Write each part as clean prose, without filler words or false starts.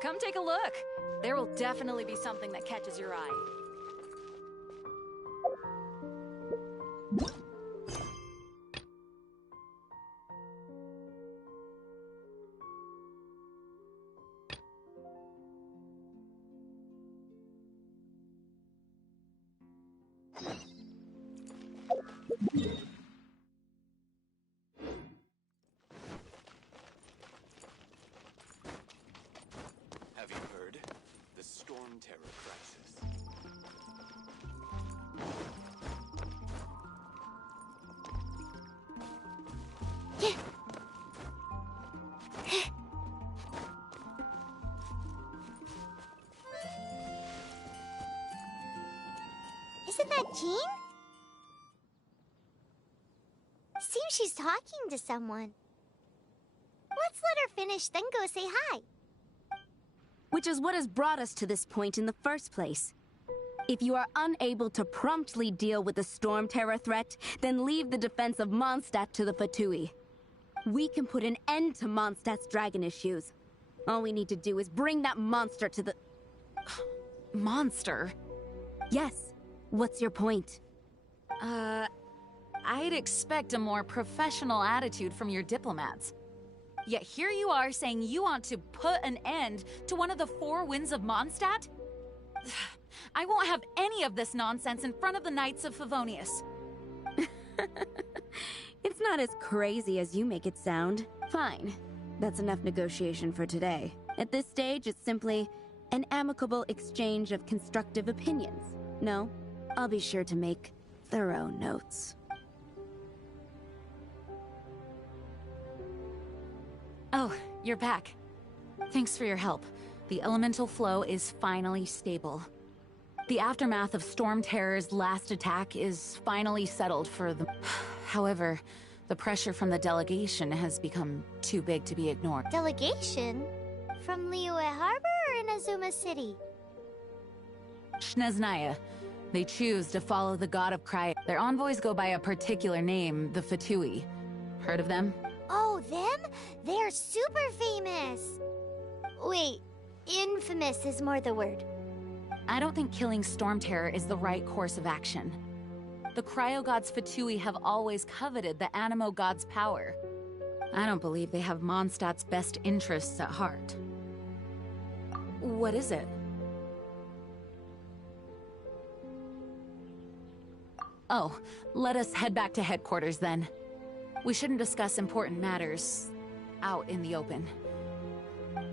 Come take a look. There will definitely be something that catches your eye. Have you heard? The Storm Terror crisis. Isn't that Jean? Seems she's talking to someone. Let's let her finish, then go say hi. Which is what has brought us to this point in the first place. If you are unable to promptly deal with the Storm Terror threat, then leave the defense of Mondstadt to the Fatui. We can put an end to Mondstadt's dragon issues. All we need to do is bring that monster to the... Monster? Yes. What's your point? I'd expect a more professional attitude from your diplomats. Yet here you are saying you want to put an end to one of the four winds of Mondstadt? I won't have any of this nonsense in front of the Knights of Favonius. It's not as crazy as you make it sound. Fine. That's enough negotiation for today. At this stage, it's simply an amicable exchange of constructive opinions. No? I'll be sure to make thorough notes. Oh, you're back. Thanks for your help. The elemental flow is finally stable. The aftermath of Storm Terror's last attack is finally settled for the... However, the pressure from the delegation has become too big to be ignored. Delegation? From Liyue Harbor or Inazuma City? Snezhnaya. They choose to follow the god of Cryo. Their envoys go by a particular name, the Fatui. Heard of them? Oh, them? They're super famous! Wait, infamous is more the word. I don't think killing Storm Terror is the right course of action. The Cryo God's Fatui have always coveted the Animo God's power. I don't believe they have Mondstadt's best interests at heart. What is it? Oh, let us head back to headquarters then. We shouldn't discuss important matters out in the open. I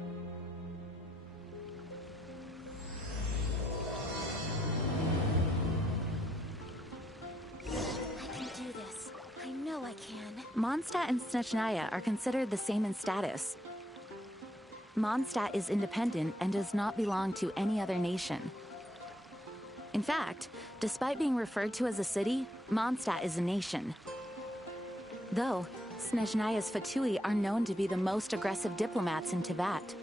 can do this. I know I can. Mondstadt and Snezhnaya are considered the same in status. Mondstadt is independent and does not belong to any other nation. In fact, despite being referred to as a city, Mondstadt is a nation. Though, Snezhnaya's Fatui are known to be the most aggressive diplomats in Teyvat.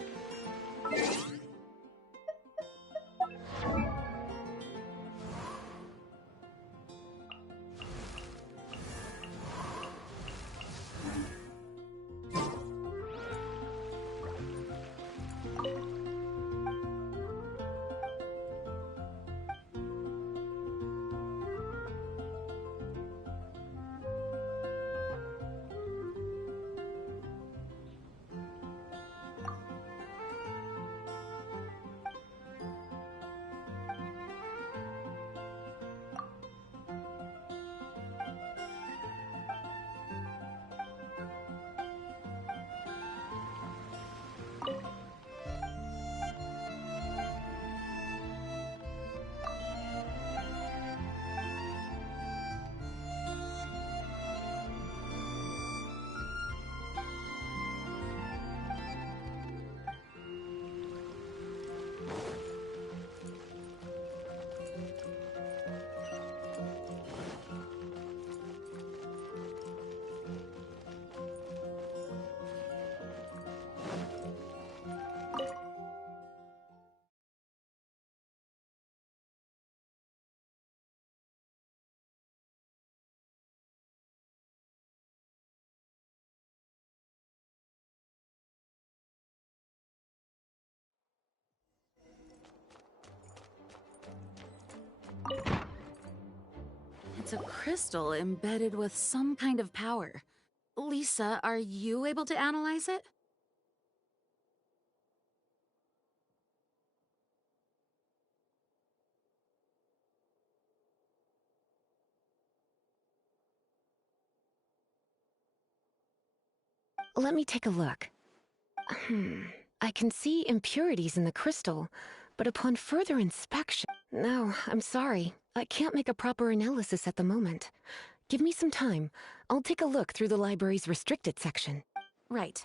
It's a crystal embedded with some kind of power. Lisa, are you able to analyze it? Let me take a look. I can see impurities in the crystal, but upon further inspection... No, I'm sorry. I can't make a proper analysis at the moment. Give me some time. I'll take a look through the library's restricted section. Right.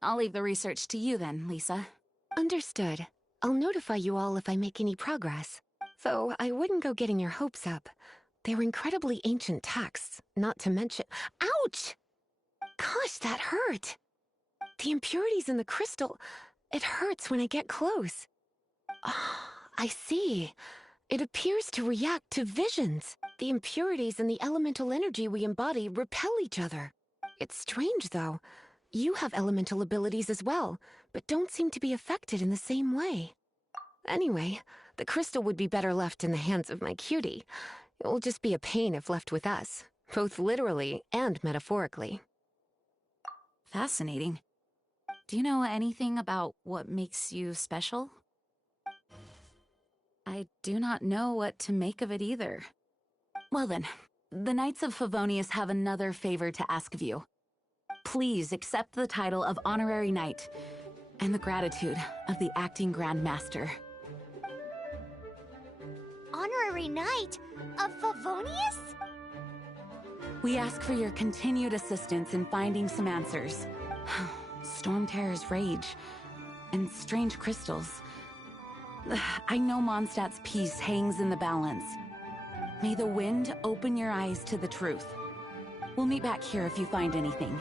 I'll leave the research to you then, Lisa. Understood. I'll notify you all if I make any progress. Though I wouldn't go getting your hopes up. They're incredibly ancient texts, not to mention... Ouch! Gosh, that hurt! The impurities in the crystal... It hurts when I get close. Ah, I see. It appears to react to visions. The impurities and the elemental energy we embody repel each other. It's strange, though. You have elemental abilities as well, but don't seem to be affected in the same way. Anyway, the crystal would be better left in the hands of my cutie. It will just be a pain if left with us, both literally and metaphorically. Fascinating. Do you know anything about what makes you special? I do not know what to make of it either. Well then, the Knights of Favonius have another favor to ask of you. Please accept the title of Honorary Knight and the gratitude of the Acting Grand Master. Honorary Knight of Favonius? We ask for your continued assistance in finding some answers. Storm Terror's rage and strange crystals. I know Mondstadt's peace hangs in the balance. May the wind open your eyes to the truth. We'll meet back here if you find anything.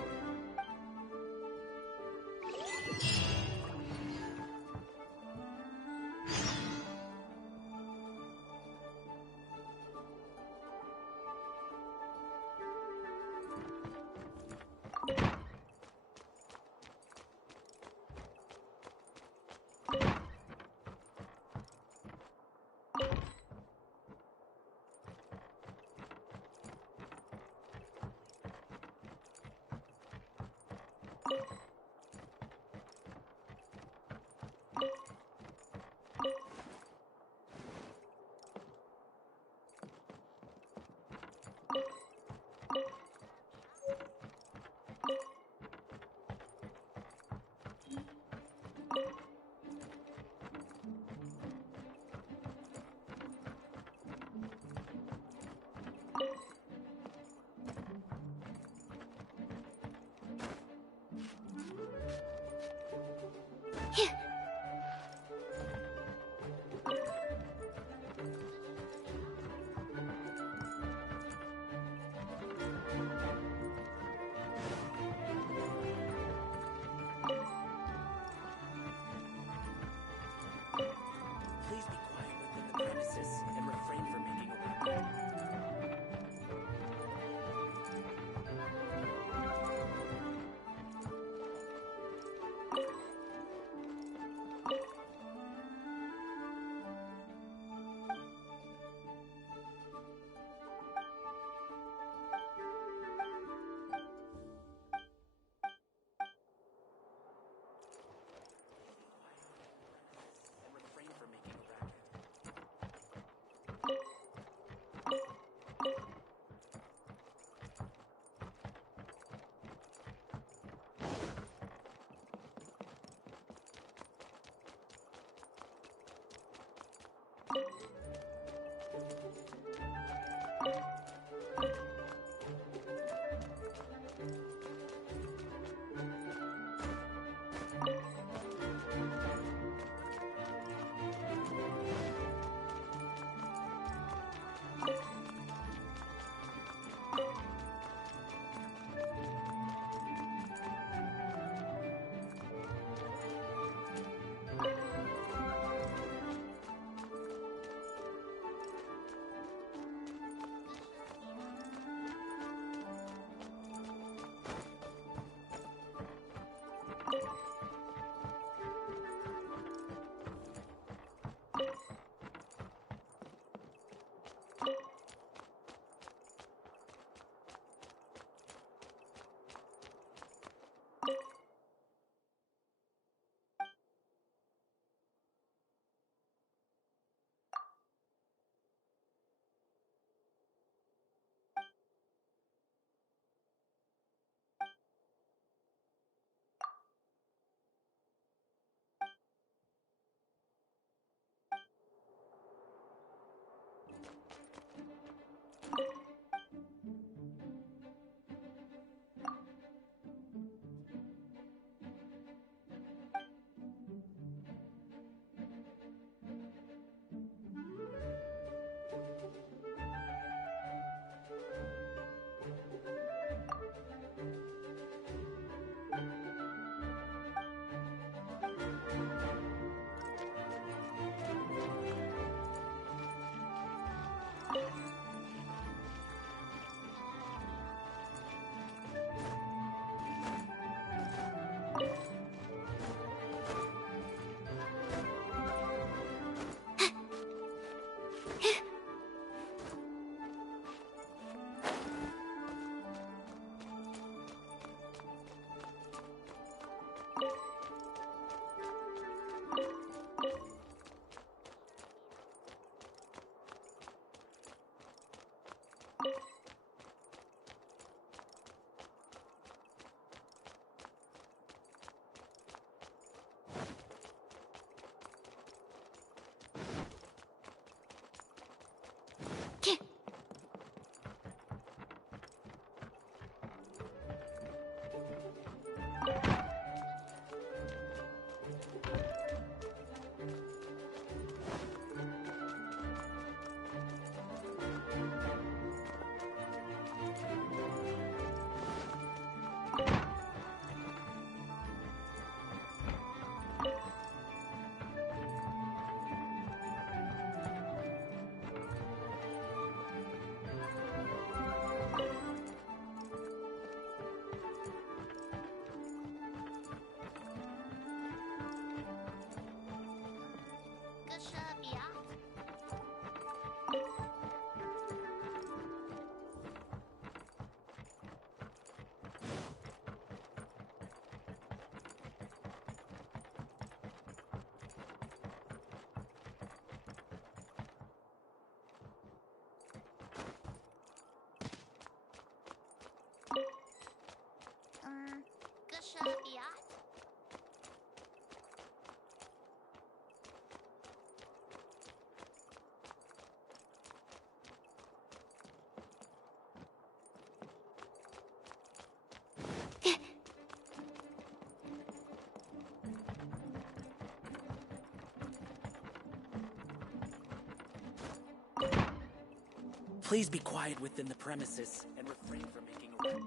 Please be quiet within the premises and refrain from making a...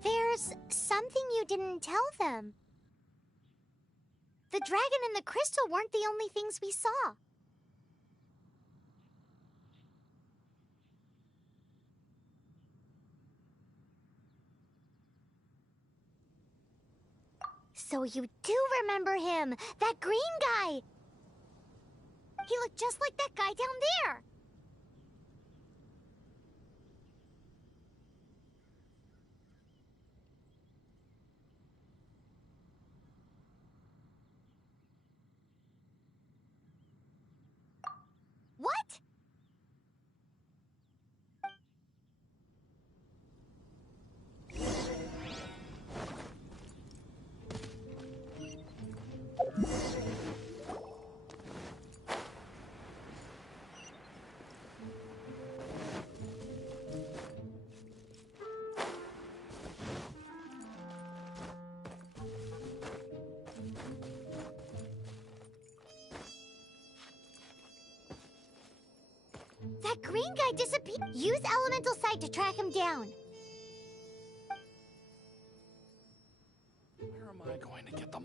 There's something you didn't tell them. The dragon and the crystal weren't the only things we saw. So you do remember him, that green guy. He looked just like that guy down there. What? That green guy disappeared. Use elemental sight to track him down. Where am I going to get them?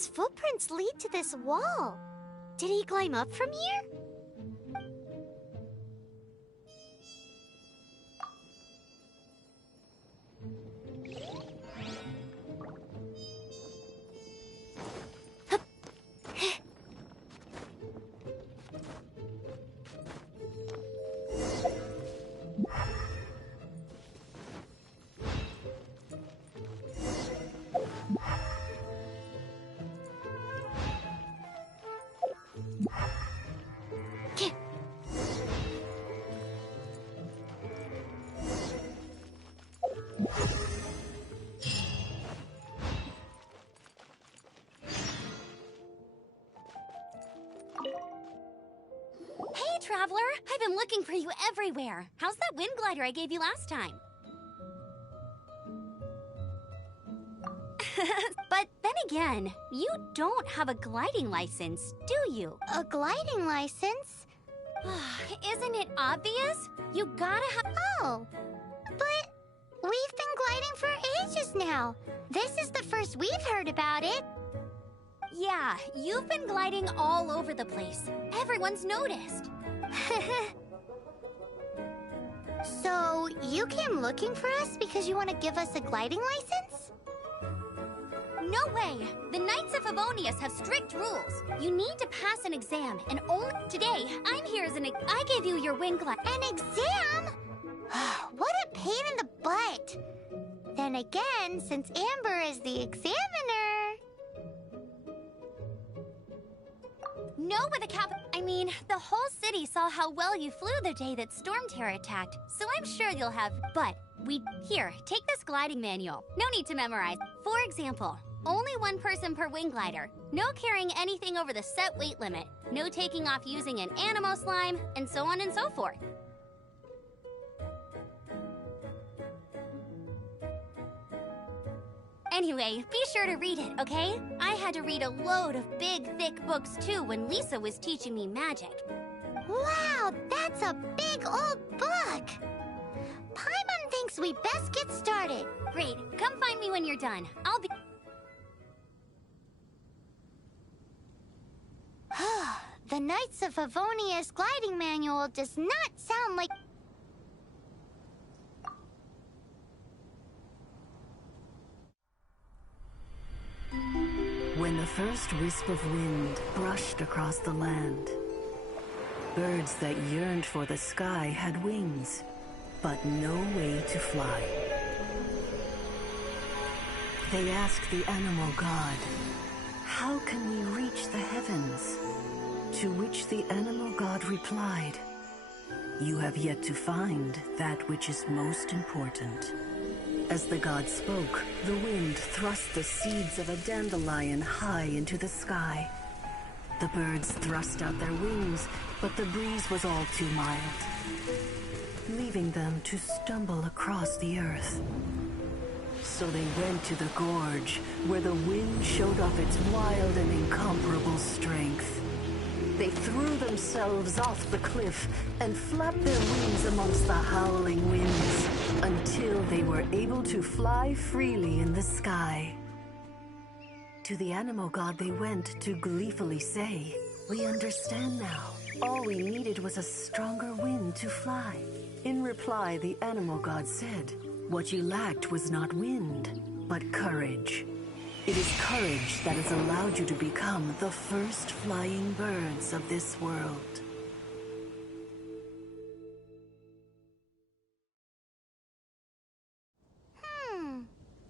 His footprints lead to this wall. Did he climb up from here? Hey, Traveler! I've been looking for you everywhere. How's that wind glider I gave you last time? But then again, you don't have a gliding license, do you? A gliding license? Isn't it obvious? You gotta have... Oh, but we've been gliding for ages now. This is the first we've heard about it. Yeah, you've been gliding all over the place. Everyone's noticed. So, you came looking for us because you want to give us a gliding license? No way! The Knights of Favonius have strict rules. You need to pass an exam, and only today, I'm here as I gave you your wind glide. An exam? What a pain in the butt! Then again, since Amber is the examiner... No with a cap... I mean, the whole city saw how well you flew the day that Storm Terror attacked, so I'm sure you'll have... But, Here, take this gliding manual. No need to memorize. For example, only one person per wing glider. No carrying anything over the set weight limit. No taking off using an animo slime, and so on and so forth. Anyway, be sure to read it, okay? I had to read a load of big, thick books too when Lisa was teaching me magic. Wow, that's a big old book! Paimon thinks we best get started. Great, come find me when you're done. I'll be... The Knights of Favonius gliding manual does not sound like... When the first wisp of wind brushed across the land, birds that yearned for the sky had wings, but no way to fly. They asked the animal god, "How can we reach the heavens?" To which the animal god replied, "You have yet to find that which is most important." As the god spoke, the wind thrust the seeds of a dandelion high into the sky. The birds thrust out their wings, but the breeze was all too mild, leaving them to stumble across the earth. So they went to the gorge, where the wind showed off its wild and incomparable strength. They threw themselves off the cliff and flapped their wings amongst the howling winds until they were able to fly freely in the sky. To the animal god they went to gleefully say, "We understand now. All we needed was a stronger wind to fly." In reply, the animal god said, "What you lacked was not wind, but courage. It is courage that has allowed you to become the first flying birds of this world."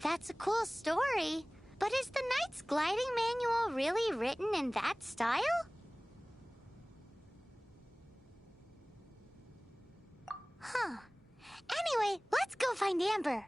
That's a cool story. But is the Knight's gliding manual really written in that style? Huh. Anyway, let's go find Amber.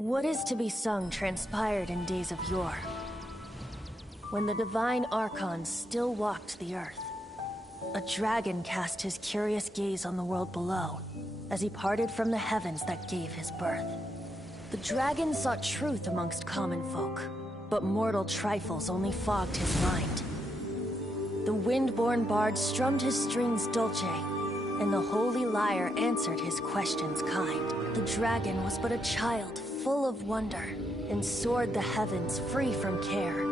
What is to be sung transpired in days of yore, when the divine archons still walked the earth. A dragon cast his curious gaze on the world below, as he parted from the heavens that gave his birth. The dragon sought truth amongst common folk, but mortal trifles only fogged his mind. The wind-born bard strummed his strings dulce, and the holy lyre answered his questions kind. The dragon was but a child full of wonder, and soared the heavens free from care.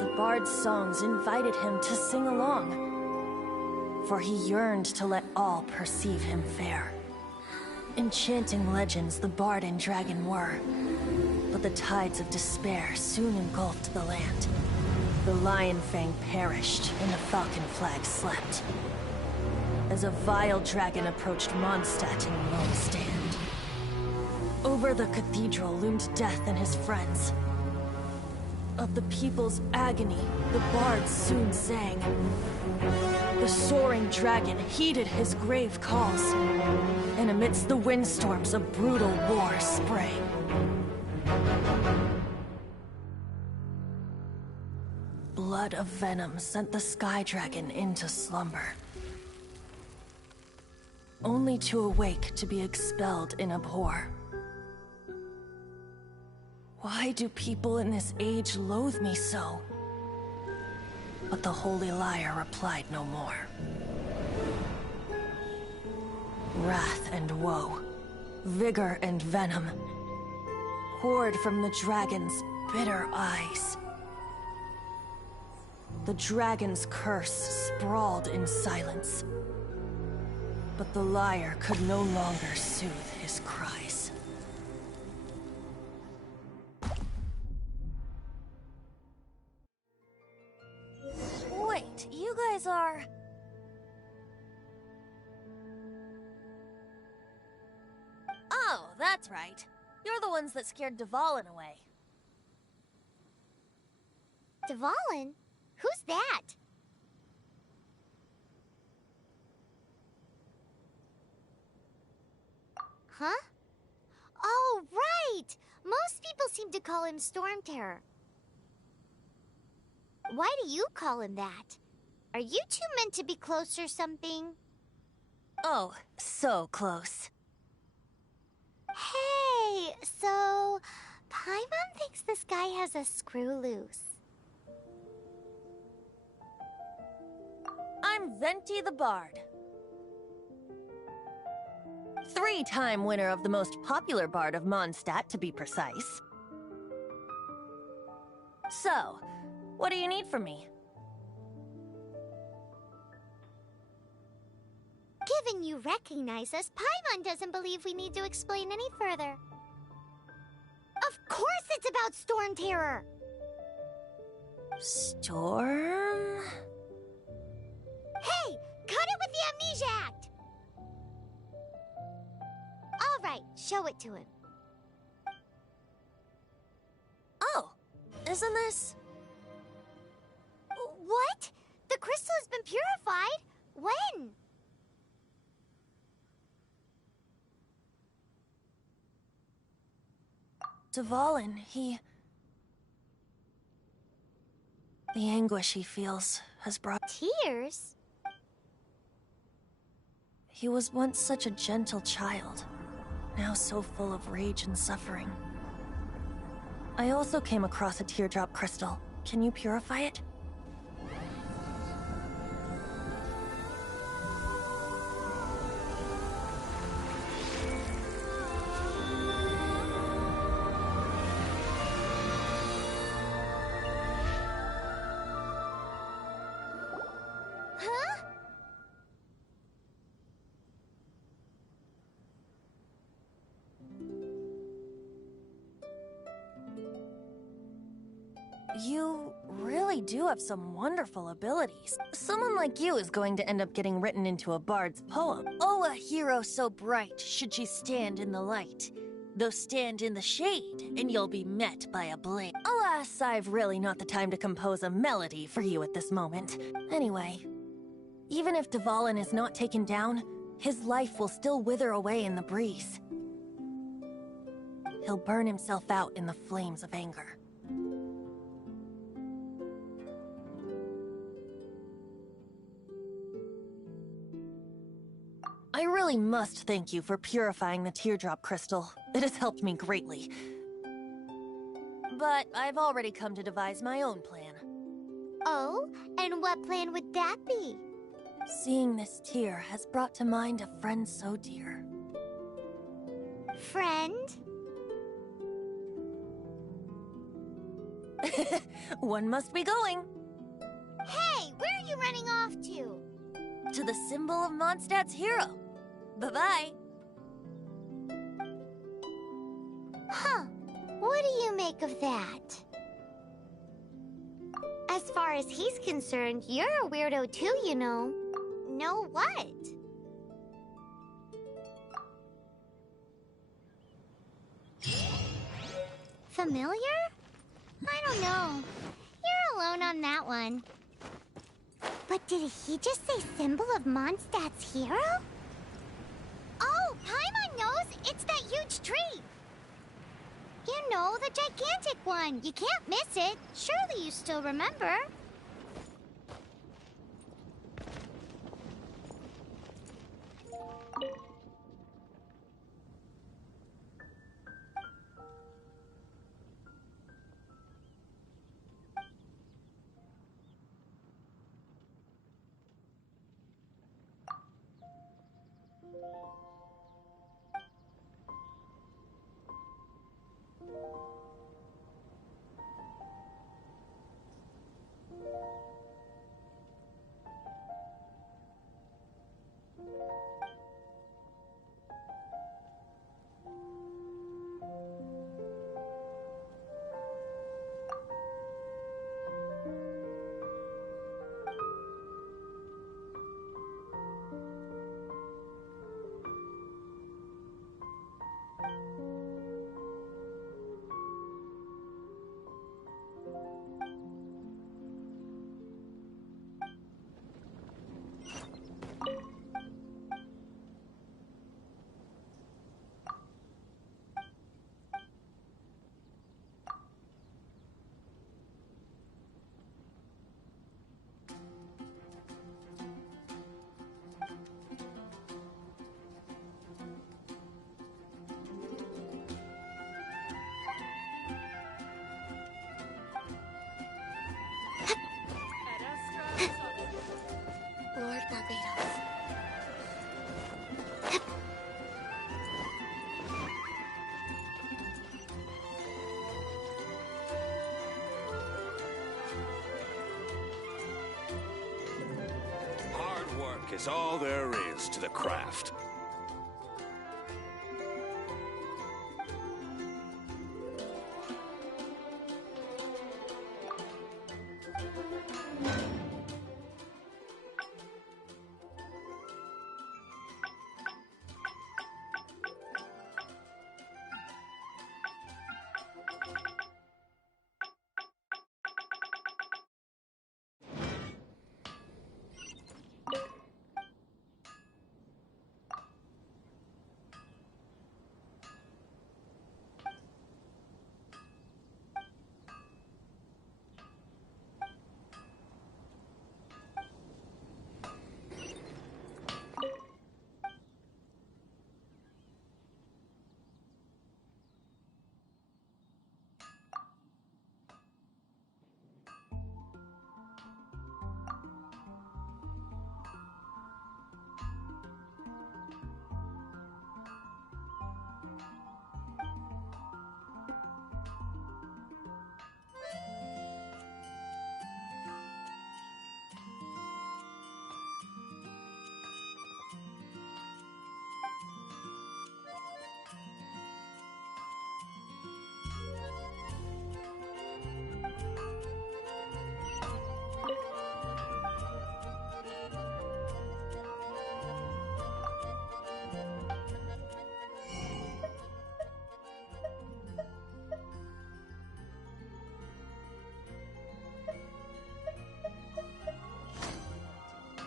The bard's songs invited him to sing along, for he yearned to let all perceive him fair. Enchanting legends the bard and dragon were, but the tides of despair soon engulfed the land. The Lion Fang perished, and the Falcon Flag slept, as a vile dragon approached Mondstadt in lone stand. Over the cathedral loomed Death and his friends. Of the people's agony, the bards soon sang. The soaring dragon heeded his grave calls, and amidst the windstorms a brutal war sprang. Blood of venom sent the sky dragon into slumber, only to awake to be expelled in abhor. Why do people in this age loathe me so? But the holy lyre replied no more. Wrath and woe, vigor and venom, poured from the dragon's bitter eyes. The dragon's curse sprawled in silence, but the lyre could no longer soothe his cries. Wait, you guys are... Oh, that's right. You're the ones that scared Dvalin away. Dvalin? Who's that? Huh? Oh, right! Most people seem to call him Storm Terror. Why do you call him that? Are you two meant to be close or something? Oh, so close. Hey, so... Paimon thinks this guy has a screw loose. I'm Venti the Bard. 3-time winner of the most popular bard of Mondstadt, to be precise. So, what do you need from me? Given you recognize us, Paimon doesn't believe we need to explain any further. Of course it's about Storm Terror! Storm? Hey! Cut it with the Amnesia Act! Alright, show it to him. Oh, isn't this... What? The crystal has been purified? When? Dvalin, he... The anguish he feels has brought... Tears? He was once such a gentle child, now so full of rage and suffering. I also came across a teardrop crystal. Can you purify it? Huh? You really do have some wonderful abilities. Someone like you is going to end up getting written into a bard's poem. Oh, a hero so bright should she stand in the light. Though stand in the shade, and you'll be met by a blade. Alas, I've really not the time to compose a melody for you at this moment. Anyway, even if Dvalin is not taken down, his life will still wither away in the breeze. he'll burn himself out in the flames of anger. I really must thank you for purifying the teardrop crystal. It has helped me greatly. But I've already come to devise my own plan. Oh, and what plan would that be? Seeing this tear has brought to mind a friend so dear. Friend? One must be going. Hey, where are you running off to? To the symbol of Mondstadt's hero. Bye-bye. Huh. What do you make of that? As far as he's concerned, you're a weirdo too, you know. Know what? Familiar? I don't know. You're alone on that one. But did he just say symbol of Mondstadt's hero? Oh, Paimon knows! It's that huge tree! You know, the gigantic one. You can't miss it. Surely you still remember. Lord Barbados. Hard work is all there is to the craft.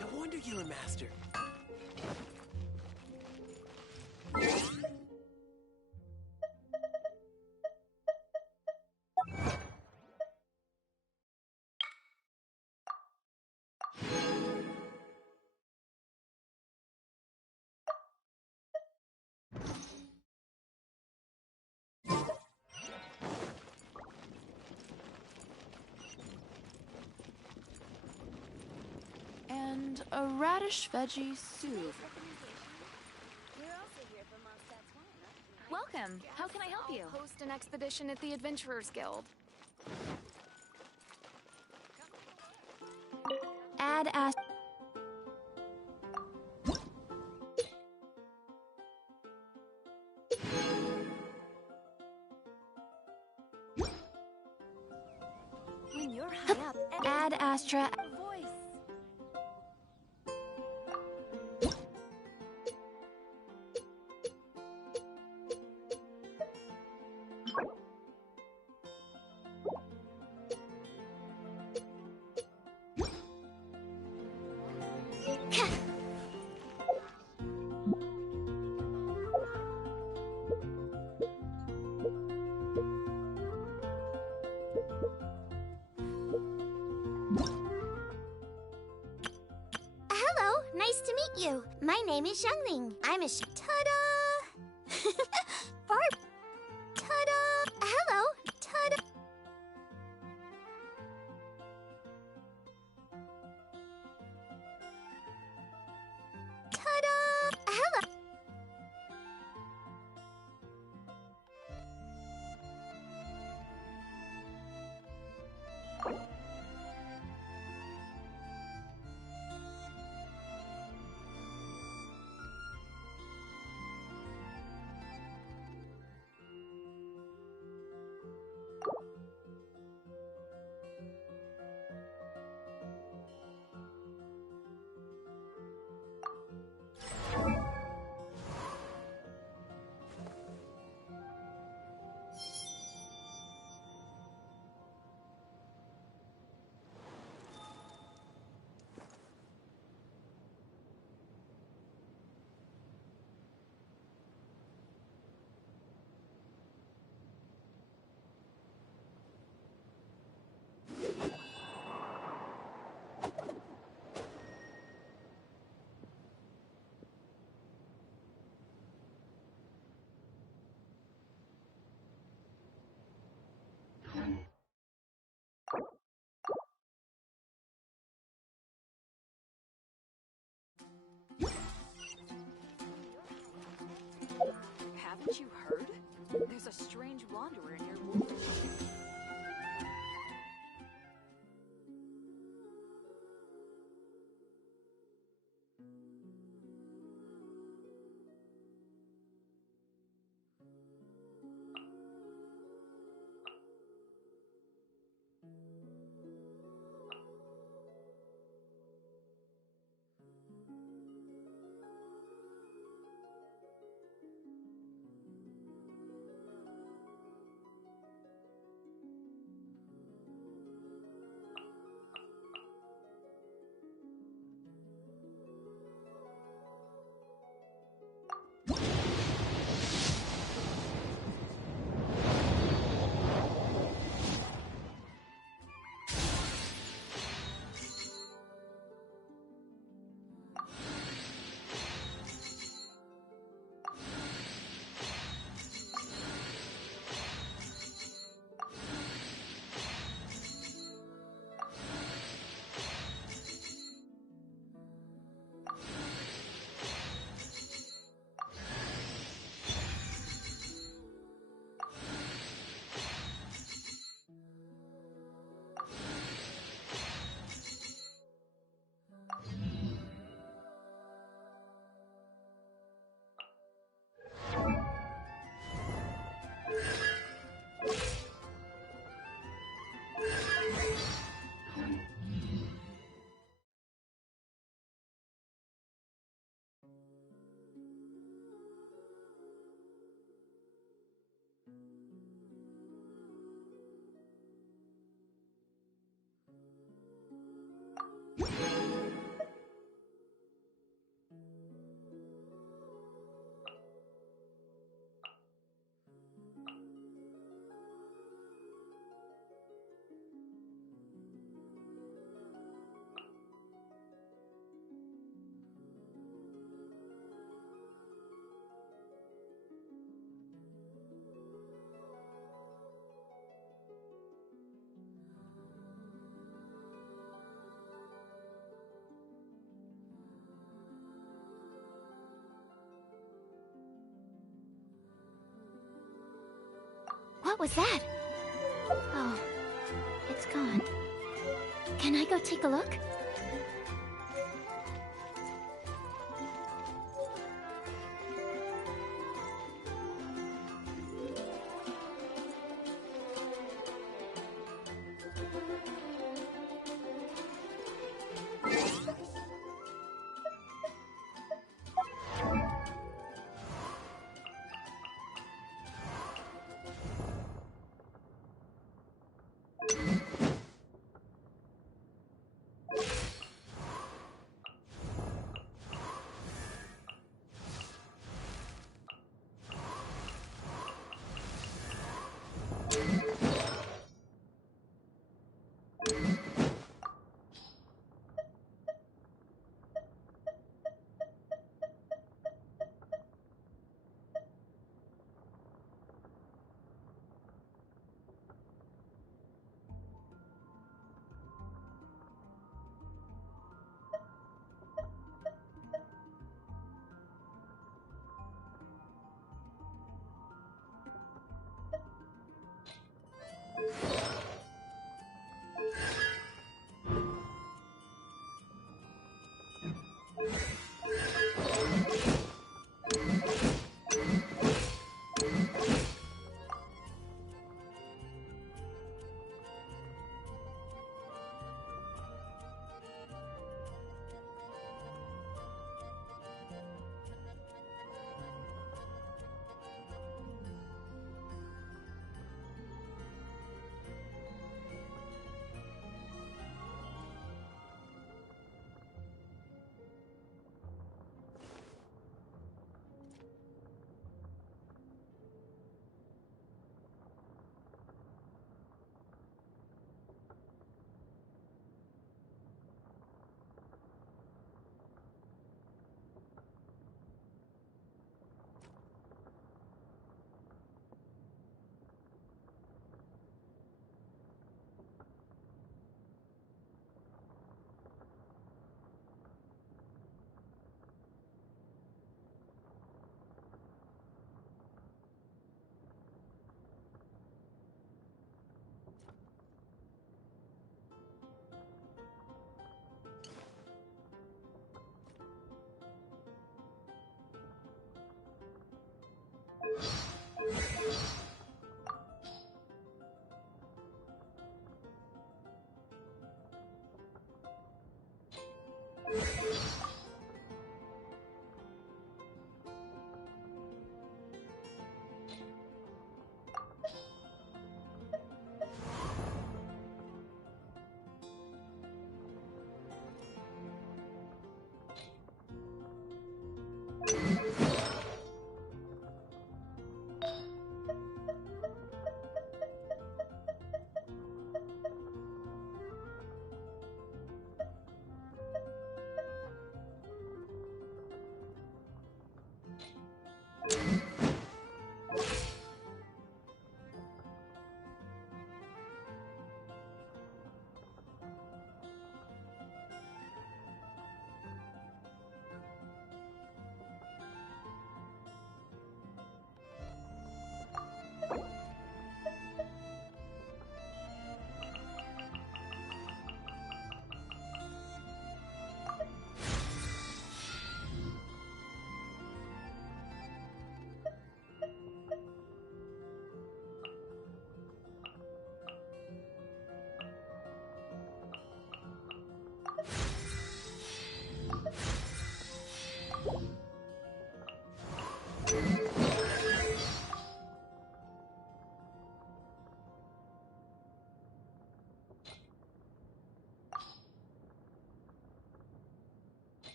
No wonder you're a master. a radish veggie soup. Welcome. How can I help you? I'll host an expedition at the Adventurers Guild. Add as When you're high up, Add Astra. voice. Hello, nice to meet you. My name is Xiangling. I'm a Ta-da! Barb! Ta-da! Hello! Ta-da! Ta-da! Hello! Haven't you heard? There's a strange wanderer in your wolf. What was that? Oh, it's gone. Can I go take a look?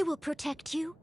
I will protect you.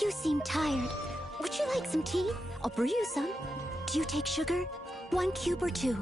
You seem tired. Would you like some tea? I'll brew you some. Do you take sugar? 1 cube or 2?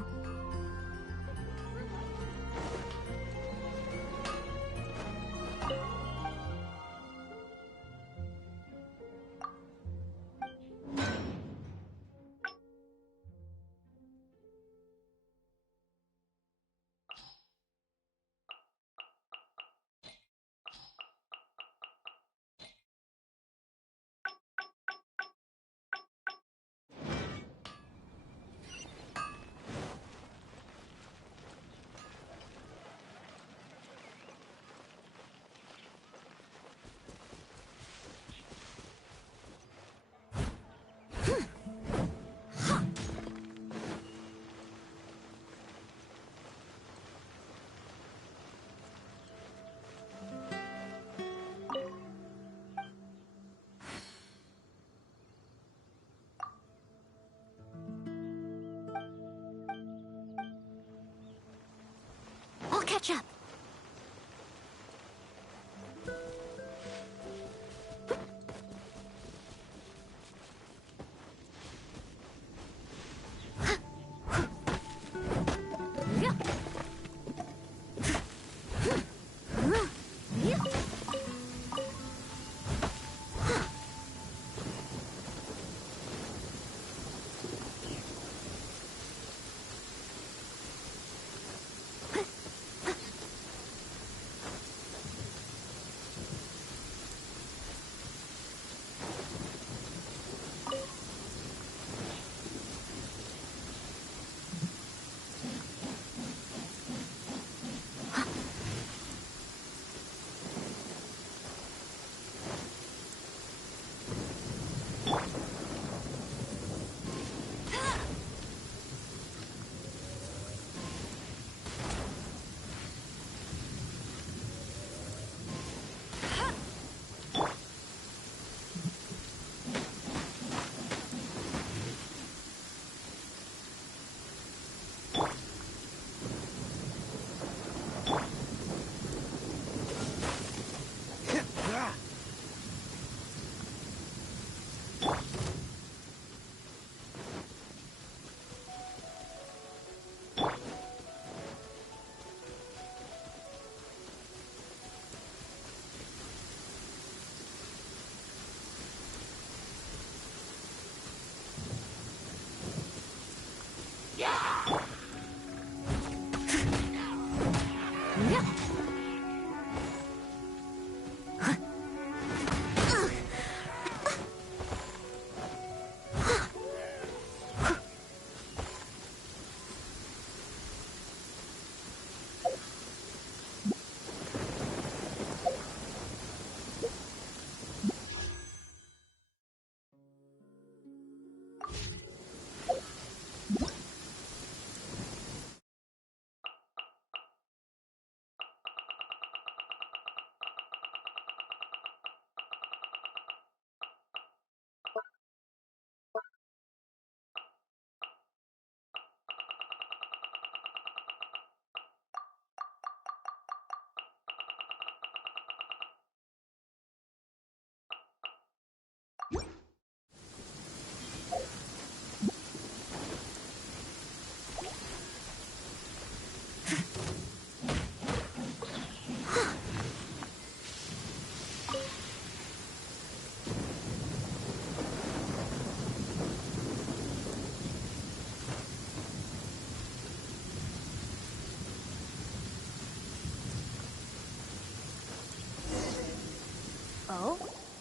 I'll catch up.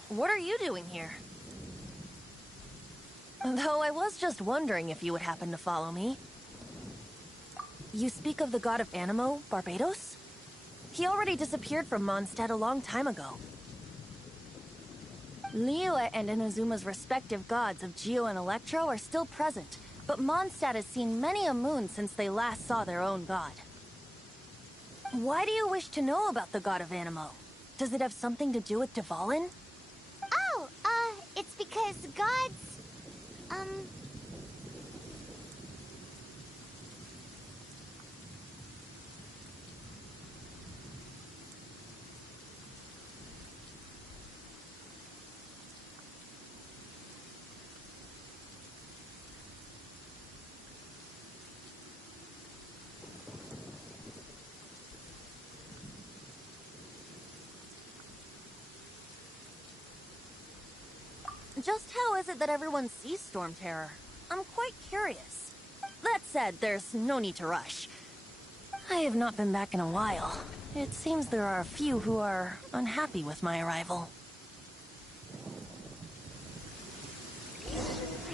what are you doing here? Though I was just wondering if you would happen to follow me. You speak of the god of Animo, Barbados? He already disappeared from Mondstadt a long time ago. Liyue and Inazuma's respective gods of Geo and Electro are still present, but Mondstadt has seen many a moon since they last saw their own god. Why do you wish to know about the god of Animo? Does it have something to do with Dvalin? Oh, it's because gods, Just how is it that everyone sees Storm Terror? I'm quite curious. That said, there's no need to rush. I have not been back in a while. It seems there are a few who are unhappy with my arrival.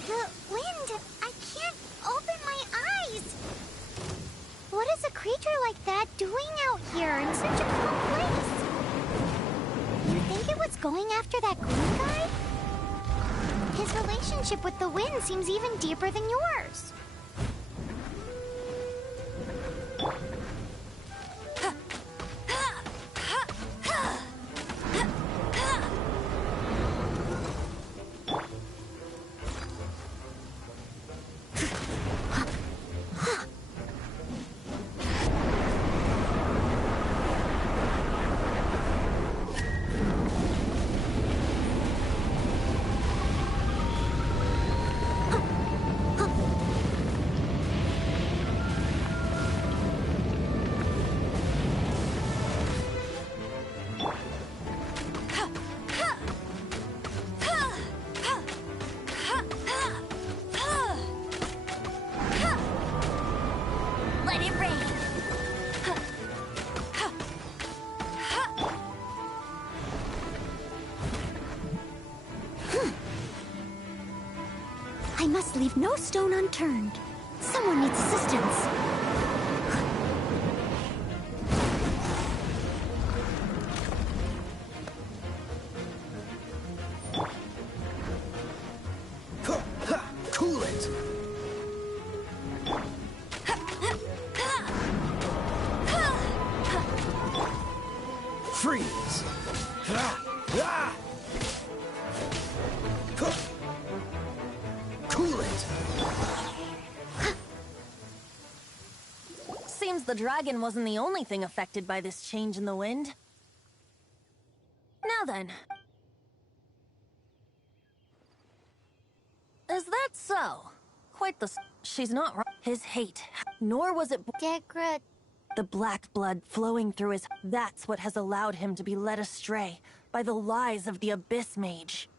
the wind! I can't open my eyes! What is a creature like that doing out here in such a cold place? You think it was going after that green guy? His relationship with the wind seems even deeper than yours. Let it rain. I must leave no stone unturned. Someone needs assistance. Cool it! Freeze! Cool it! Seems the dragon wasn't the only thing affected by this change in the wind. Now then. Is that so? Quite the... She's not wrong. His hate, nor was it... Degra... The black blood flowing through his... That's what has allowed him to be led astray by the lies of the Abyss Mage.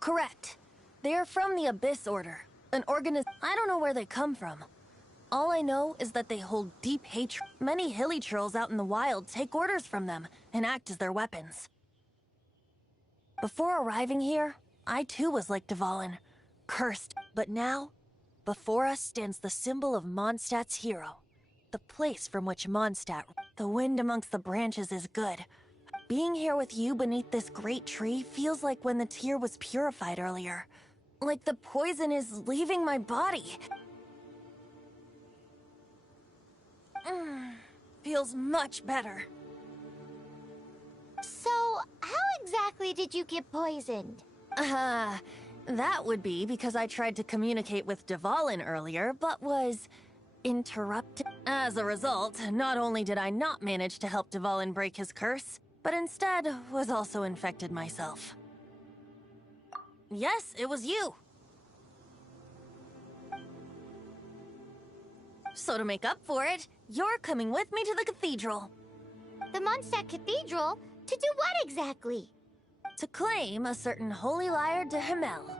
Correct. They are from the Abyss Order, an organization... I don't know where they come from. All I know is that they hold deep hatred. Many hilly trolls out in the wild take orders from them and act as their weapons. Before arriving here, I too was like Dvalin, cursed. But now, before us stands the symbol of Mondstadt's hero. The place from which Mondstadt... The wind amongst the branches is good. Being here with you beneath this great tree feels like when the tear was purified earlier. Like the poison is leaving my body. Feels much better. So, how exactly did you get poisoned? That would be because I tried to communicate with Dvalin earlier, but was interrupted. As a result, not only did I not manage to help Dvalin break his curse, but instead was also infected myself. Yes, it was you. So to make up for it, you're coming with me to the cathedral. The Mondstadt Cathedral? To do what exactly? To claim a certain holy lyre de Himmel.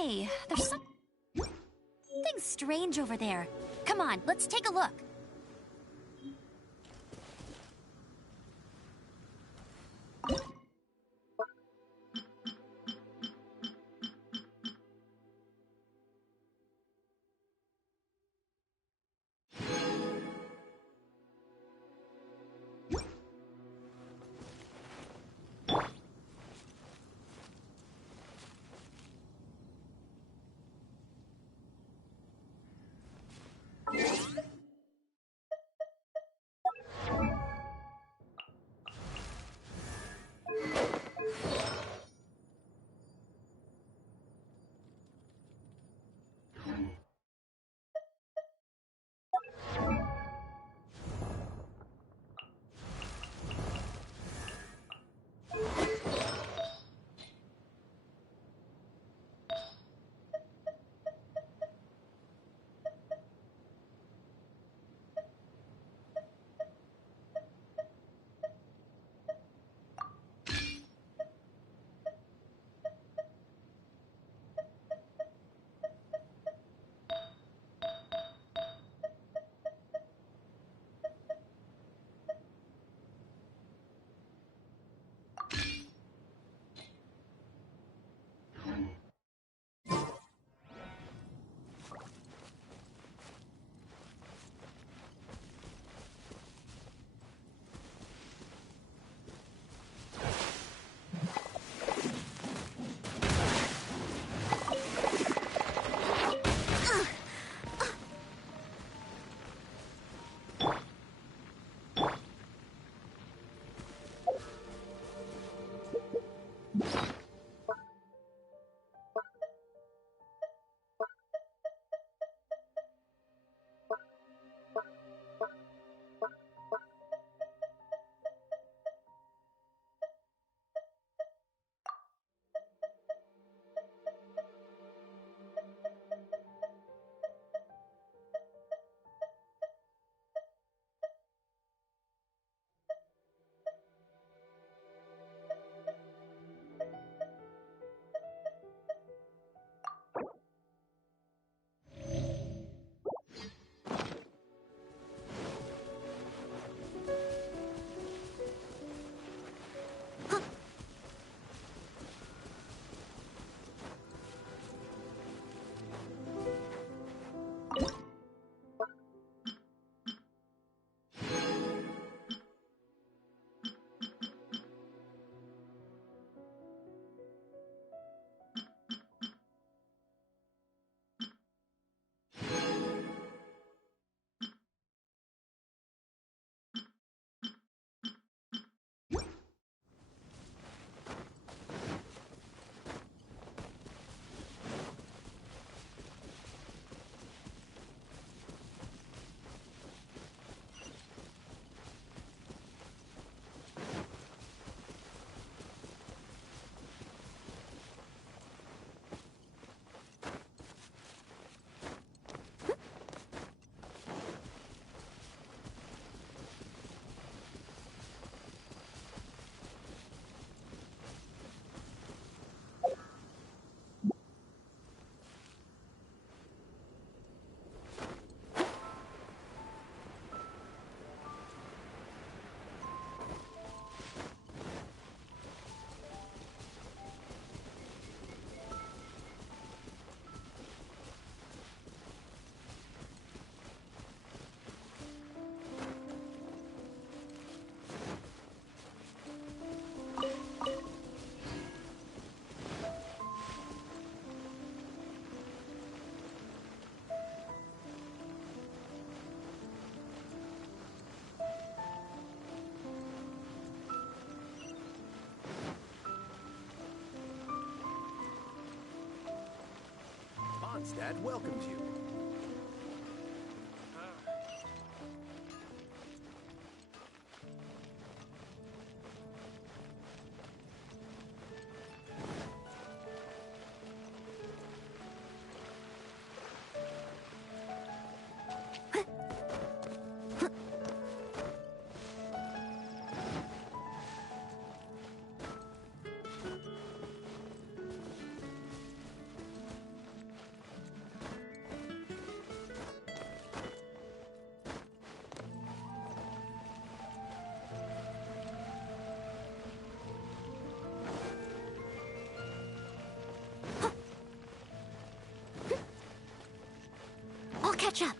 Hey, there's something strange over there. Come on, let's take a look. Mondstadt welcomes you. catch up.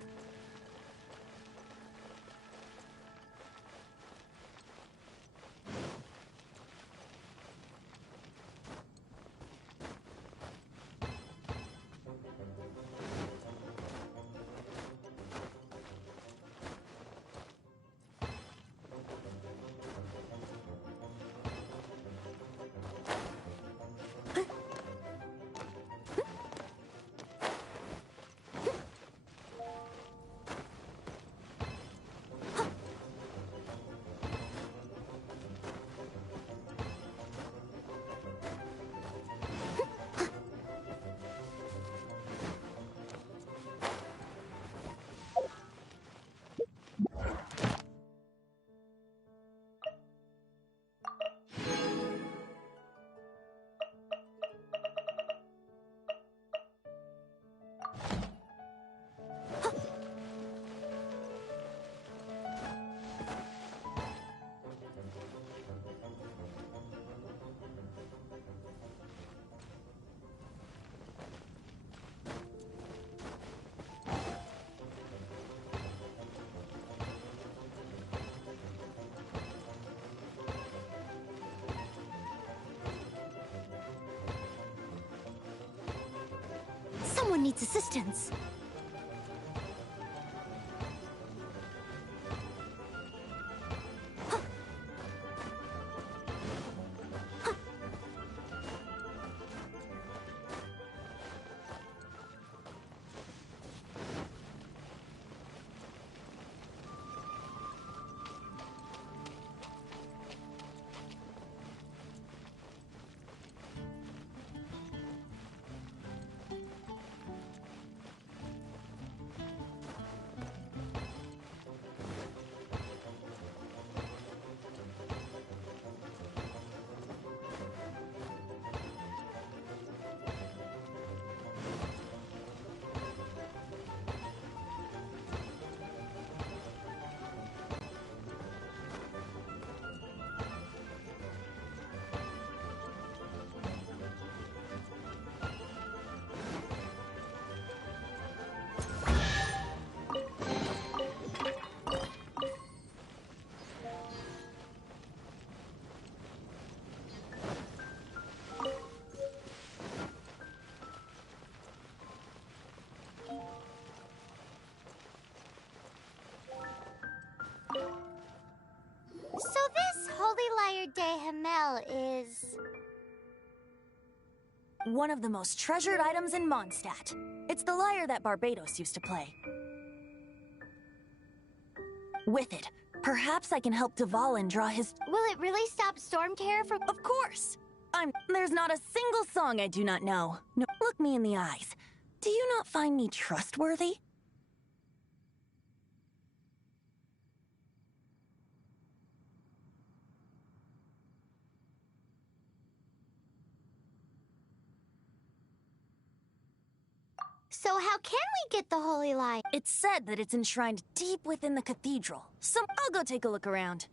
Someone needs assistance. So this Holy Lyre de Hamel is... one of the most treasured items in Mondstadt. It's the lyre that Barbados used to play. With it, perhaps I can help Dvalin draw his... Will it really stop Storm Terror from... Of course! There's not a single song I do not know. No, look me in the eyes. Do you not find me trustworthy? So how can we get the Holy Lyre? It's said that it's enshrined deep within the cathedral. So I'll go take a look around.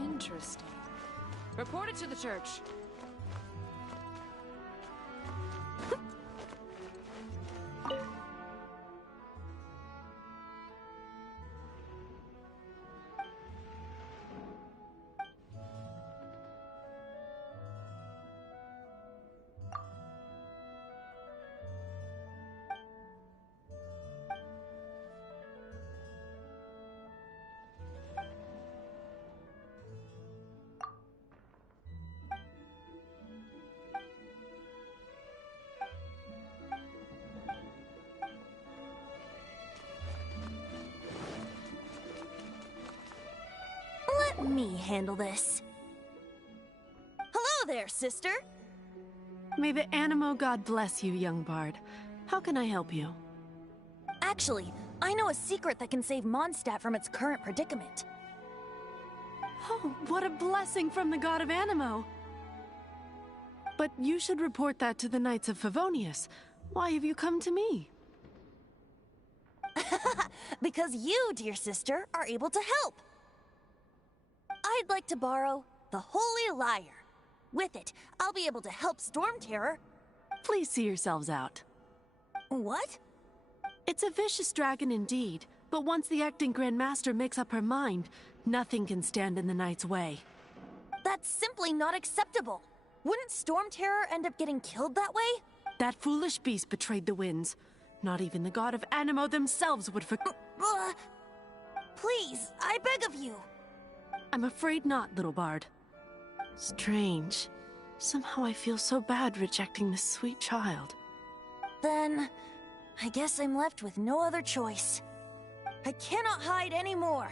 Interesting. Report it to the church. me handle this. Hello there, sister! May the Animo God bless you, young bard. How can I help you? Actually, I know a secret that can save Mondstadt from its current predicament. Oh, what a blessing from the god of Animo! But you should report that to the Knights of Favonius. Why have you come to me? Because you, dear sister, are able to help. I'd like to borrow the Holy Lyre. With it, I'll be able to help Storm Terror. Please see yourselves out. What? It's a vicious dragon indeed, but once the acting Grand Master makes up her mind, nothing can stand in the Knight's way. That's simply not acceptable. Wouldn't Storm Terror end up getting killed that way? That foolish beast betrayed the winds. Not even the god of Animo themselves would Please, I beg of you. I'm afraid not, little bard. Strange. Somehow I feel so bad rejecting this sweet child. Then, I guess I'm left with no other choice. I cannot hide anymore.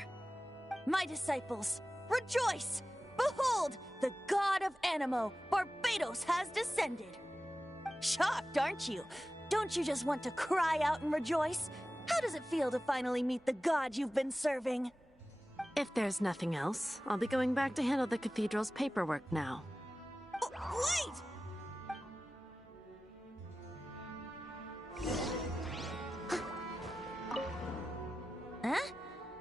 My disciples, rejoice! Behold, the god of Animo, Barbados, has descended. Shocked, aren't you? Don't you just want to cry out and rejoice? How does it feel to finally meet the god you've been serving? If there's nothing else, I'll be going back to handle the cathedral's paperwork now. Wait! Huh?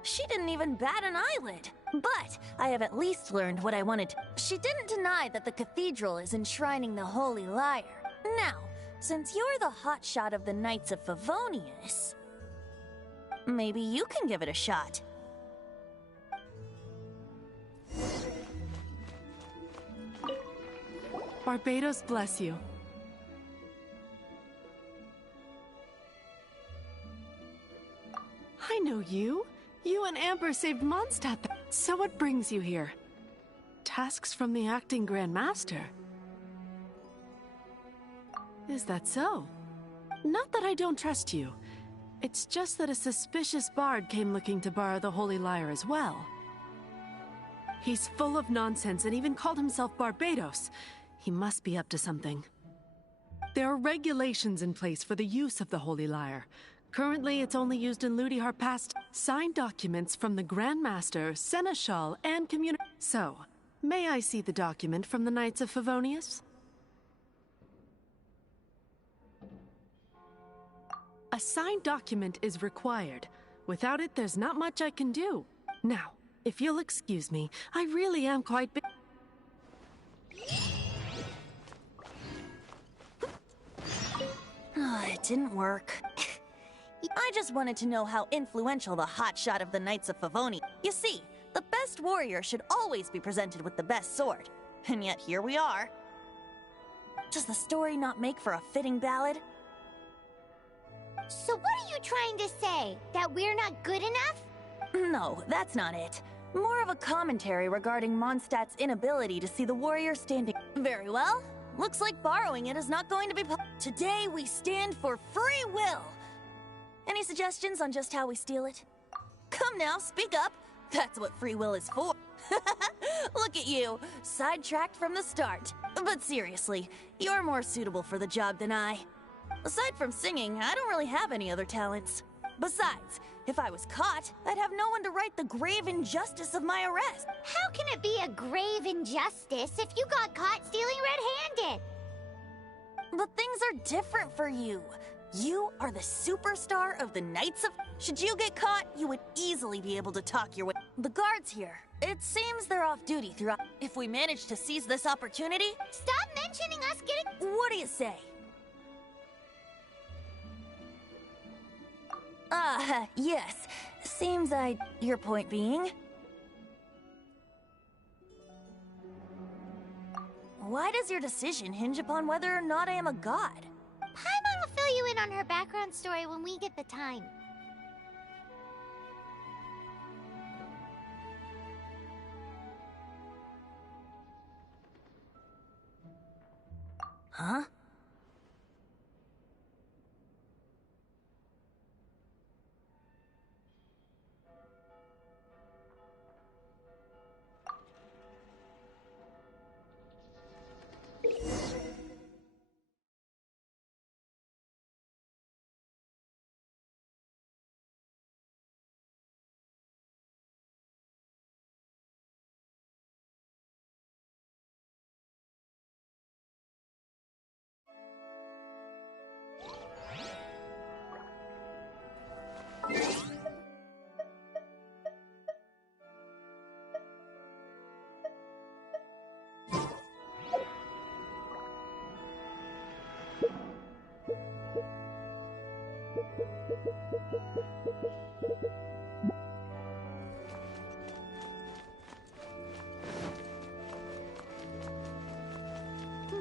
She didn't even bat an eyelid. But I have at least learned what I wanted. She didn't deny that the cathedral is enshrining the Holy Lyre. Now, since you're the hotshot of the Knights of Favonius, maybe you can give it a shot. Barbados bless you. I know you. You and Amber saved Mondstadt. So what brings you here? Tasks from the acting Grand Master. Is that so? Not that I don't trust you. It's just that a suspicious bard came looking to borrow the Holy Lyre as well. He's full of nonsense and even called himself Barbados. He must be up to something. There are regulations in place for the use of the Holy Lyre. Currently, it's only used in Ludihar past. Signed documents from the Grand Master, Seneschal, and community. So, may I see the document from the Knights of Favonius? A signed document is required. Without it, there's not much I can do. Now, if you'll excuse me, I really am quite It didn't work. I just wanted to know how influential the hotshot of the Knights of Favonius. You see, the best warrior should always be presented with the best sword. And yet here we are. Does the story not make for a fitting ballad? So what are you trying to say? That we're not good enough? No, that's not it. More of a commentary regarding Mondstadt's inability to see the warrior standing. Very well. Looks like borrowing it is not going to be Today we stand for free will. Any suggestions on just how we steal it? Come now, speak up. That's what free will is for. Look at you, sidetracked from the start. But seriously, you're more suitable for the job than I. Aside from singing, I don't really have any other talents. Besides, if I was caught, I'd have no one to right the grave injustice of my arrest. How can it be a grave injustice if you got caught stealing red-handed? But things are different for you. You are the superstar of the Knights of... Should you get caught, you would easily be able to talk your way. The guards here, it seems they're off duty throughout. If we manage to seize this opportunity... Stop mentioning us getting... What do you say? Yes. Seems your point being... Why does your decision hinge upon whether or not I am a god? Paimon will fill you in on her background story when we get the time. Huh?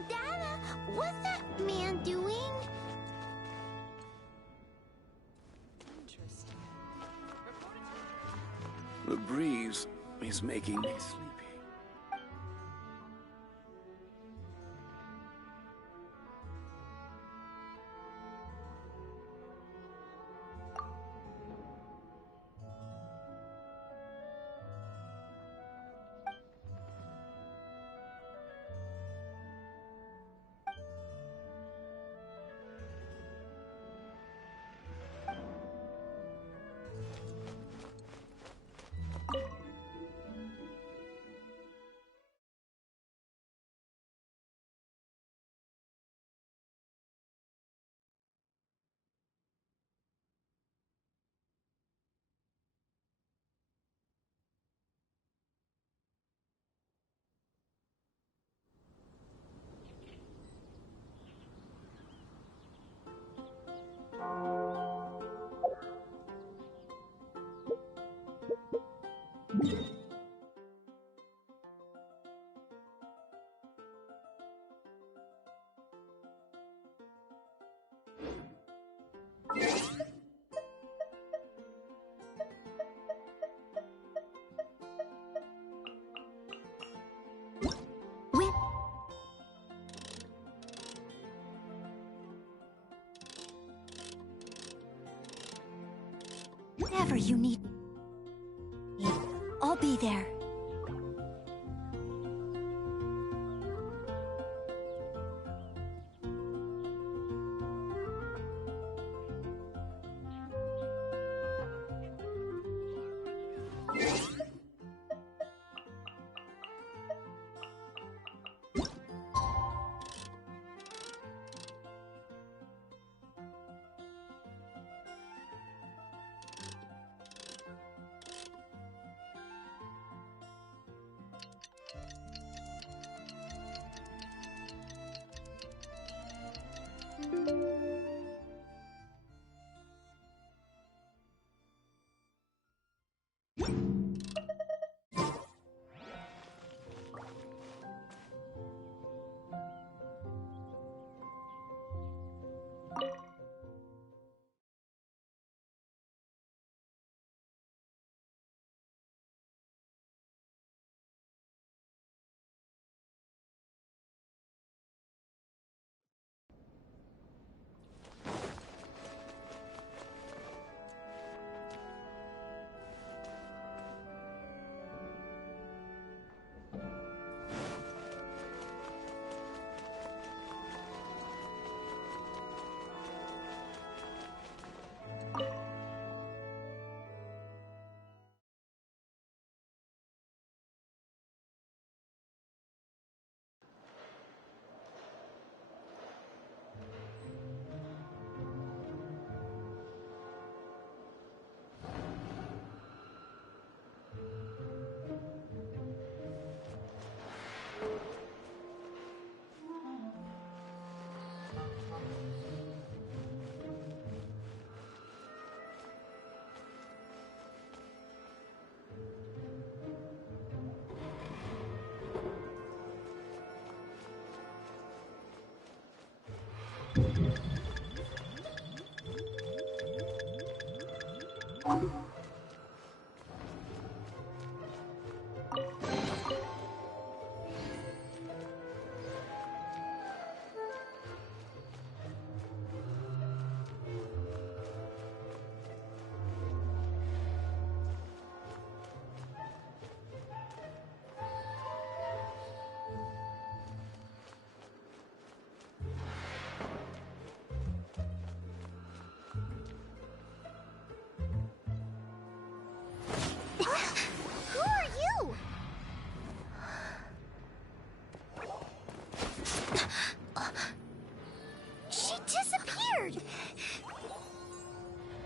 Dada, what's that man doing? The breeze is making me sleepy. Whenever you need me, I'll be there.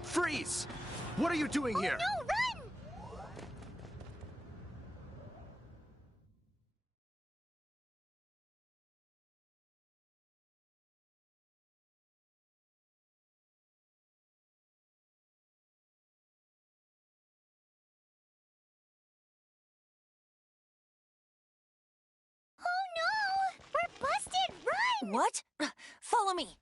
Freeze! What are you doing here? No! What? Follow me.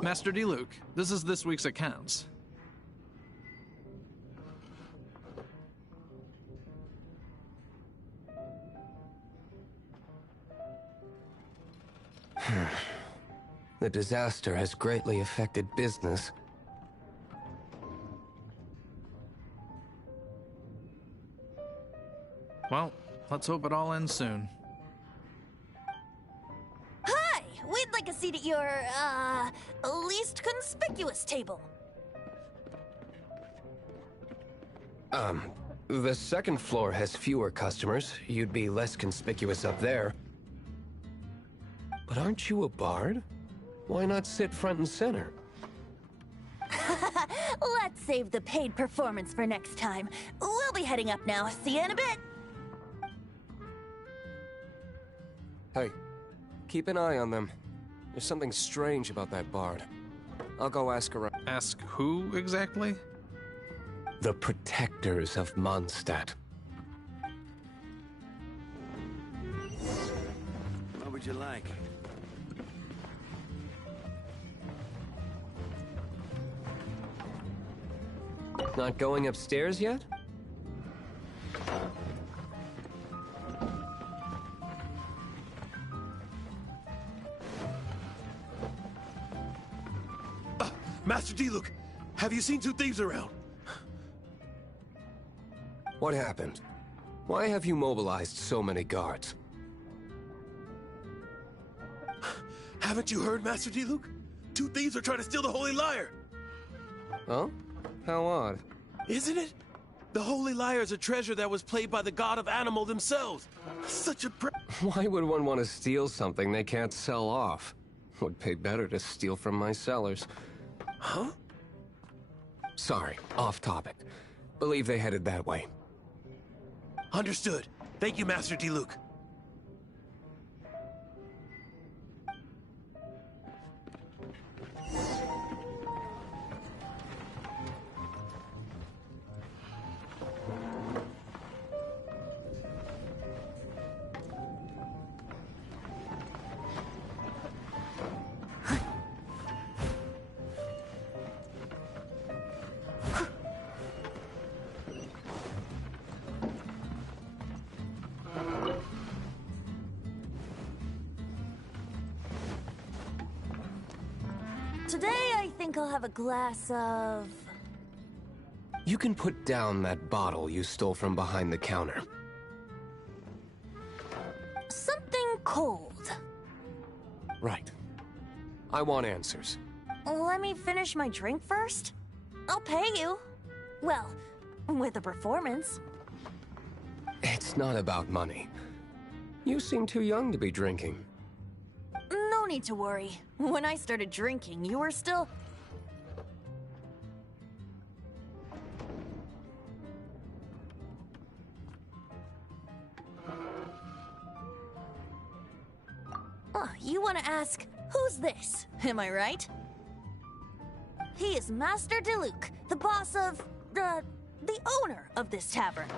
Master D. Luke, this is this week's accounts. The disaster has greatly affected business. Well, let's hope it all ends soon. Hi! We'd like a seat at your, least conspicuous table. The second floor has fewer customers. You'd be less conspicuous up there. But aren't you a bard? Why not sit front and center? Let's save the paid performance for next time. We'll be heading up now. See you in a bit. Hey, keep an eye on them. There's something strange about that bard. I'll go ask around. Ask who exactly? The protectors of Mondstadt. What would you like? Not going upstairs yet? Master D. Luke, have you seen two thieves around? What happened? Why have you mobilized so many guards? Haven't you heard, Master D. Luke? Two thieves are trying to steal the Holy Lyre! Well, How odd. Isn't it? The Holy Lyre is a treasure that was played by the god of animal themselves. Such a Why would one want to steal something they can't sell off? Would pay better to steal from my sellers. Huh? Sorry, off topic. Believe they headed that way. Understood. Thank you, Master Diluc. Today, I think I'll have a glass of... You can put down that bottle you stole from behind the counter. something cold. Right. I want answers. Let me finish my drink first. I'll pay you. Well, with a performance. It's not about money. You seem too young to be drinking. No need to worry. When I started drinking, you were still... Oh, you want to ask, who's this? Am I right? He is Master Diluc, the boss of... the owner of this tavern.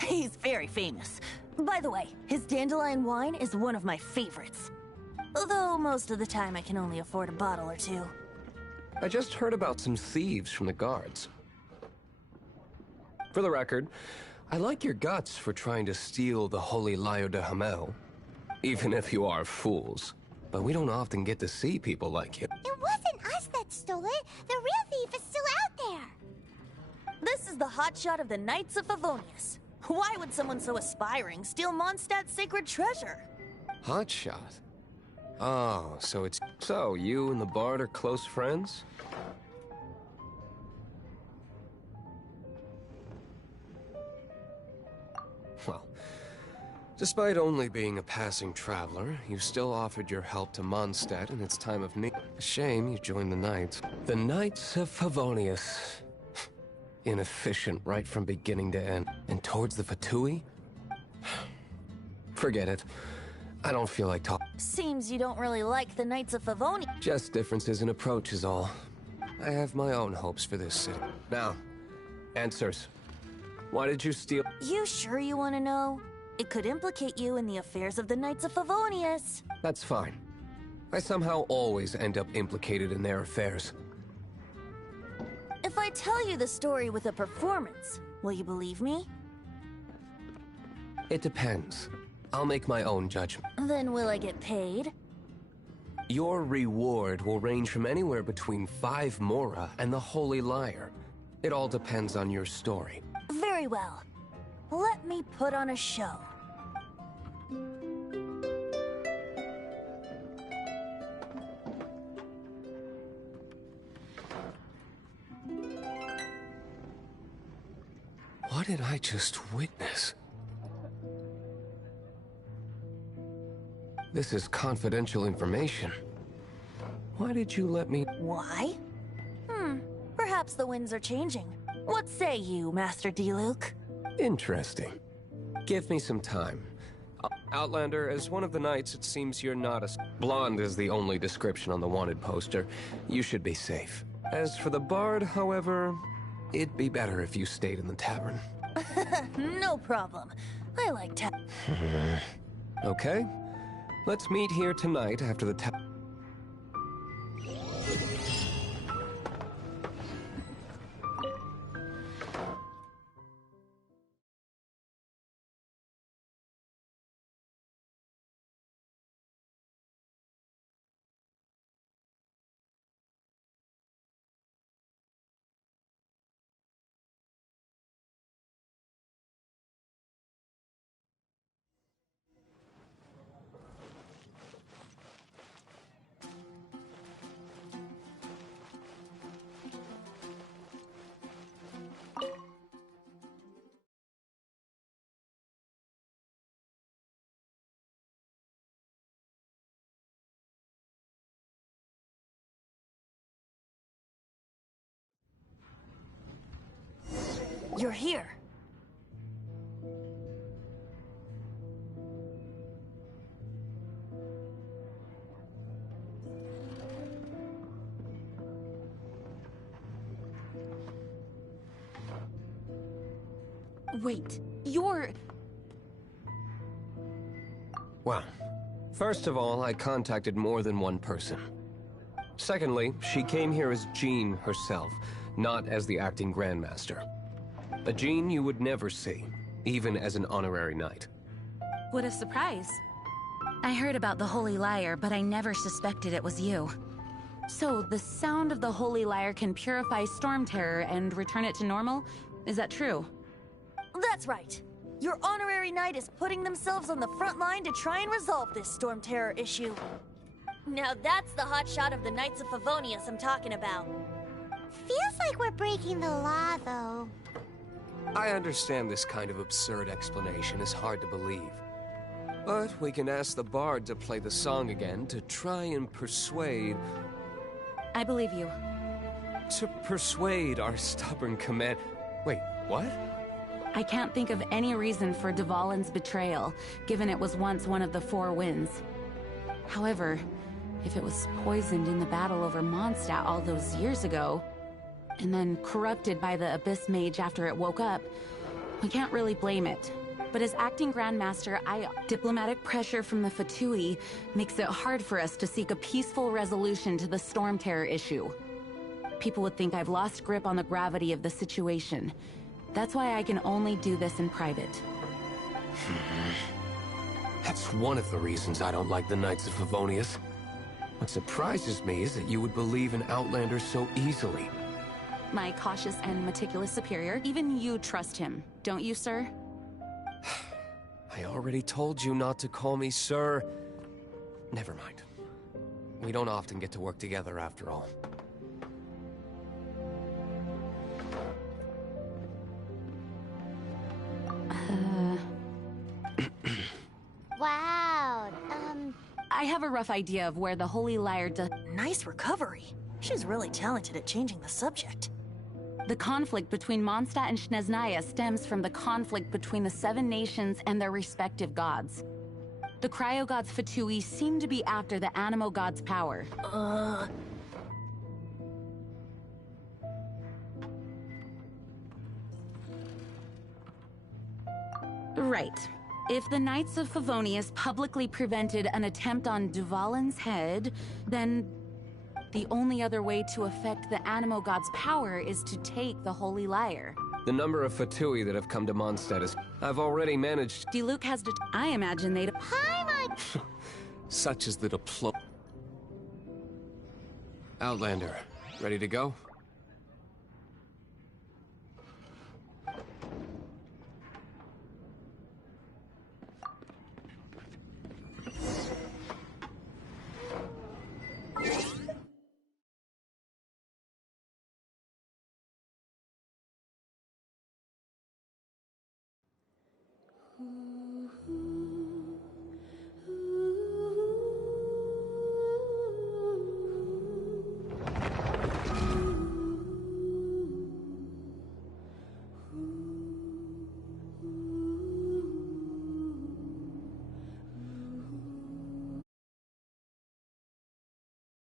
He's very famous. By the way, his dandelion wine is one of my favorites. Although most of the time I can only afford a bottle or two. I just heard about some thieves from the guards. For the record, I like your guts for trying to steal the Holy Lyre de Hamel. Even if you are fools. But we don't often get to see people like you. It wasn't us that stole it. The real thief is still out there. This is the hotshot of the Knights of Favonius. Why would someone so aspiring steal Mondstadt's sacred treasure? Hotshot? Oh, so it's... So, you and the Bard are close friends? Well, despite only being a passing traveler, you still offered your help to Mondstadt in its time of need. A shame you joined the Knights. The Knights of Favonius. Inefficient right from beginning to end. And towards the Fatui? Forget it. I don't feel like talking. Seems you don't really like the Knights of Favonius. Just differences in approach is all. I have my own hopes for this city. Now, answers. Why did you steal? You sure you want to know? It could implicate you in the affairs of the Knights of Favonius. That's fine. I somehow always end up implicated in their affairs. If I tell you the story with a performance, will you believe me? It depends. I'll make my own judgment. Then will I get paid? Your reward will range from anywhere between 5 Mora and the Holy Lyre. It all depends on your story. Very well. Let me put on a show. What did I just witness? This is confidential information. Why did you let me... Why? Perhaps the winds are changing. What say you, Master Diluc? Interesting. Give me some time. Outlander, as one of the knights, it seems you're not a... Blonde is the only description on the wanted poster. You should be safe. As for the Bard, however, it'd be better if you stayed in the tavern. No problem. I like Okay. Let's meet here tonight after the You're here. Wait, you're... Well, first of all, I contacted more than one person. Secondly, she came here as Jean herself, not as the acting Grandmaster. A Jean you would never see, even as an honorary knight. What a surprise. I heard about the Holy Lyre, but I never suspected it was you. So, the sound of the Holy Lyre can purify Storm Terror and return it to normal? Is that true? That's right. Your honorary knight is putting themselves on the front line to try and resolve this Storm Terror issue. Now that's the hotshot of the Knights of Favonius I'm talking about. Feels like we're breaking the law, though. I understand this kind of absurd explanation is hard to believe. But we can ask the bard to play the song again to try and persuade... I believe you. To persuade our stubborn command... Wait, what? I can't think of any reason for Dvalin's betrayal, given it was once one of the Four Winds. However, if it was poisoned in the battle over Mondstadt all those years ago, and then corrupted by the Abyss Mage after it woke up, we can't really blame it. But as acting Grandmaster, diplomatic pressure from the Fatui makes it hard for us to seek a peaceful resolution to the Storm Terror issue. People would think I've lost grip on the gravity of the situation. That's why I can only do this in private. That's one of the reasons I don't like the Knights of Favonius. What surprises me is that you would believe in Outlanders so easily. My cautious and meticulous superior, even you trust him, don't you, sir? I already told you not to call me sir. Never mind. We don't often get to work together after all. Wow, I have a rough idea of where the Holy Lyre Nice recovery. She's really talented at changing the subject. The conflict between Mondstadt and Snezhnaya stems from the conflict between the Seven Nations and their respective gods. The cryo-gods Fatui seem to be after the Animo god's power. Right. If the Knights of Favonius publicly prevented an attempt on Dvalin's head, then the only other way to affect the Animo god's power is to take the Holy Lyre. The number of Fatui that have come to Mondstadt is... I've already managed... Diluc has I imagine they'd... Such is the Outlander. Ready to go?